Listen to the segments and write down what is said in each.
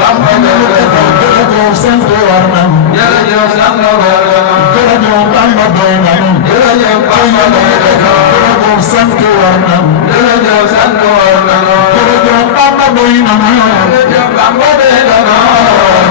Bamba war nañu jërëjëf sang war nañu jërëjëf Bamba doy nañu jërëjëf Bamba doy nañu jërëjëf sant war nañu jërëjëf sant war nañu jërëjëf Bamba doy nañu jërëjëf Bamba doy nañu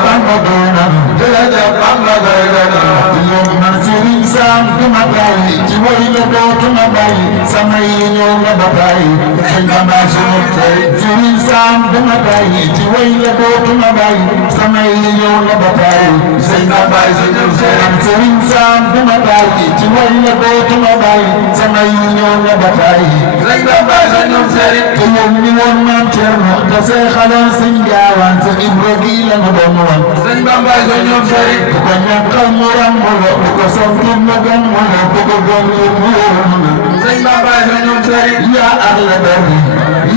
Bamba doy nañu jërëjëf Bamba doy nañu yéen man Serigne Sam duma bàyyi ci way la dootuma bàyyi sama yi ñëw na ba bàyyi sëñ Bamba sunu Serigne Sam duma bàyyi ci way la dootuma bàyyi sama yi ñëw na ba bàyyi sëñ Bamba sunu Serigne Sam duma bàyyi ci way la dootuma bàyyi sama yi ñëw na ba bàyyi sëñ Bamba sunu Serigne te ñoom ñi woon maam Thierno te see xaloon sëñ Gaawaan sa Ibra gi la ñu doon wan sëñ Bamba sunu Serigne ku ko ñàkkal mu ràmbalo ku ko sontu mu gëm wala ku ko gëm mu wóor na sëñ Bamba sunu Serigne yaa ahla bari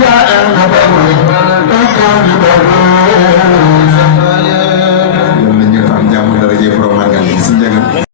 yaa ahla bari ëkkooni bari yàlla ñëpp am jàmm dara jëf borom màggal si njëgam